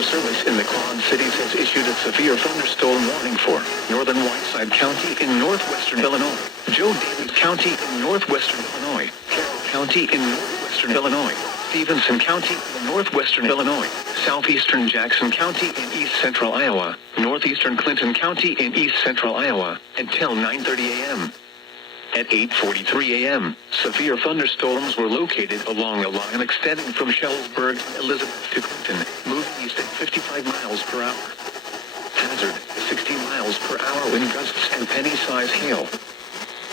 Weather Service in the Quad Cities has issued a severe thunderstorm warning for northern Whiteside County in northwestern Illinois, Joe Davies County in northwestern Illinois, Carroll County in northwestern Illinois, Stevenson County in northwestern Illinois, southeastern Jackson County in east central Iowa, northeastern Clinton County in east central Iowa, until 9:30 a.m. At 8:43 a.m., severe thunderstorms were located along a line extending from Shelburne, Elizabeth to Clinton, moving east at 55 miles per hour. Hazard, 60 miles per hour wind gusts and penny-size hail.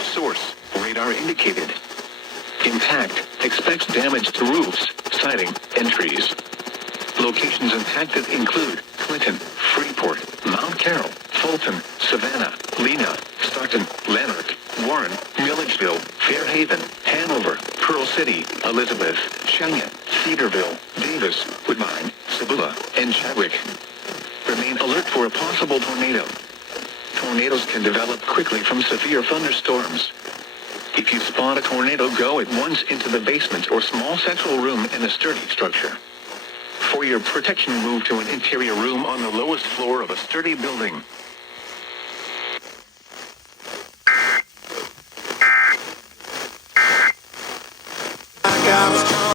Source, radar indicated. Impact, expects damage to roofs, siding, and trees. Locations impacted include Clinton, Freeport, Mount Carroll, Fulton, Savannah, Lena, Stockton, Lanark, Warren, Milledgeville, Fairhaven, Hanover, Pearl City, Elizabeth, Cheyenne, Cedarville, Davis, Woodbine, Sabula, and Chadwick. Remain alert for a possible tornado. Tornadoes can develop quickly from severe thunderstorms. If you spot a tornado, go at once into the basement or small central room in a sturdy structure. For your protection, move to an interior room on the lowest floor of a sturdy building.